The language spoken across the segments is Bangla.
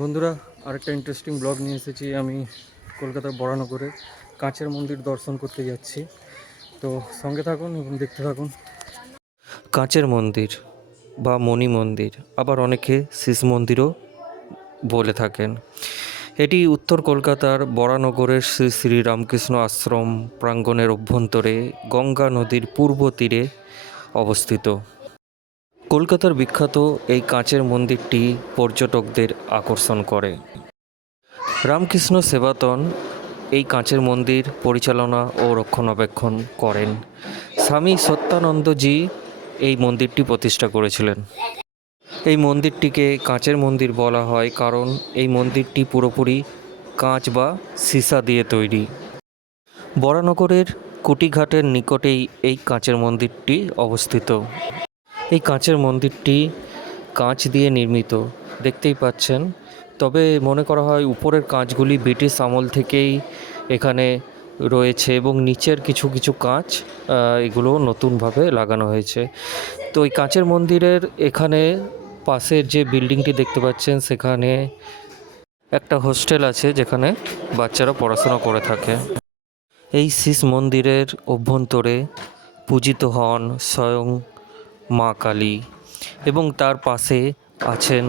বন্ধুরা, আরেকটা ইন্টারেস্টিং ব্লগ নিয়ে এসেছি। আমি কলকাতার বরানগরে কাঁচের মন্দির দর্শন করতে যাচ্ছি। তো সঙ্গে থাকুন এবং দেখতে থাকুন। কাঁচের মন্দির বা মণি মন্দির, আবার অনেকে শিশ মন্দিরও বলে থাকেন। এটি উত্তর কলকাতার বরানগরের শ্রী শ্রী রামকৃষ্ণ আশ্রম প্রাঙ্গণের অভ্যন্তরে গঙ্গা নদীর পূর্ব তীরে অবস্থিত। কলকাতার বিখ্যাত এই কাঁচের মন্দিরটি পর্যটকদের আকর্ষণ করে। রামকৃষ্ণ সেবাতন এই কাঁচের মন্দির পরিচালনা ও রক্ষণাবেক্ষণ করেন। স্বামী সত্যানন্দজি এই মন্দিরটি প্রতিষ্ঠা করেছিলেন। এই মন্দিরটিকে কাঁচের মন্দির বলা হয় কারণ এই মন্দিরটি পুরোপুরি কাঁচ বা সীসা দিয়ে তৈরি। বরানগরের কুটিঘাটের নিকটেই এই কাঁচের মন্দিরটি অবস্থিত। এই কাঁচের মন্দিরটি কাঁচ দিয়ে নির্মিত, দেখতেই পাচ্ছেন। তবে মনে করা হয় উপরের কাঁচগুলি ব্রিটিশ আমল থেকেই এখানে রয়েছে এবং নিচের কিছু কিছু কাঁচ এগুলো নতুনভাবে লাগানো হয়েছে। তো এই কাঁচের মন্দিরের এখানে পাশের যে বিল্ডিংটি দেখতে পাচ্ছেন সেখানে একটা হোস্টেল আছে যেখানে বাচ্চারা পড়াশোনা করে থাকে। এই শিশ মন্দিরের অভ্যন্তরে পূজিত হন স্বয়ং মা কালী এবং তার পাশে আছেন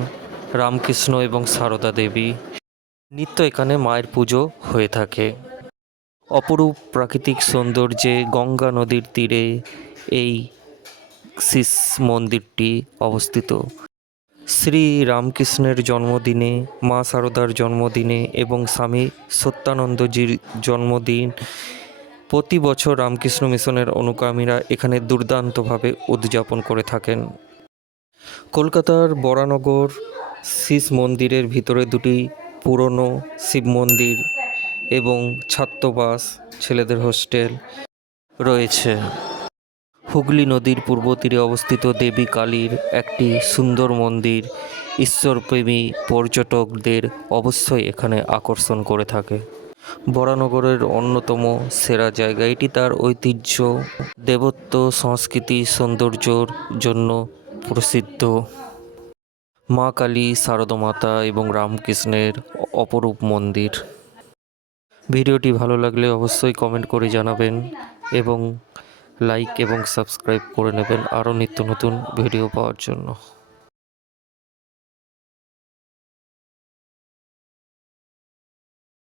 রামকৃষ্ণ এবং সারদা দেবী। নিত্য এখানে মায়ের পুজো হয়ে থাকে। অপরূপ প্রাকৃতিক সৌন্দর্যে গঙ্গা নদীর তীরে এই শিশ মন্দিরটি অবস্থিত। শ্রী রামকৃষ্ণের জন্মদিনে, মা সারদার জন্মদিনে এবং স্বামী সত্যানন্দজির জন্মদিন প্রতি বছর রামকৃষ্ণ মিশনের অনুগামীরা এখানে দুর্দান্তভাবে উদযাপন করে থাকেন। কলকাতার বরানগর শিশ মন্দিরের ভিতরে দুটি পুরনো শিব মন্দির এবং ছাত্রবাস, ছেলেদের হোস্টেল রয়েছে। হুগলি নদীর পূর্ব তীরে অবস্থিত দেবী কালীর একটি সুন্দর মন্দির ঈশ্বরপ্রেমী পর্যটকদের অবশ্যই এখানে আকর্ষণ করে থাকে। বরানগরের অন্যতম সেরা জায়গা, এটি তার ঐতিহ্য, দেবত্ব, সংস্কৃতি, সৌন্দর্যর জন্য প্রসিদ্ধ। মা কালী, শারদা মাতা এবং রামকৃষ্ণের অপরূপ মন্দির। ভিডিওটি ভালো লাগলে অবশ্যই কমেন্ট করে জানাবেন এবং লাইক এবং সাবস্ক্রাইব করে নেবেন আরও নিত্য নতুন ভিডিও পাওয়ার জন্য।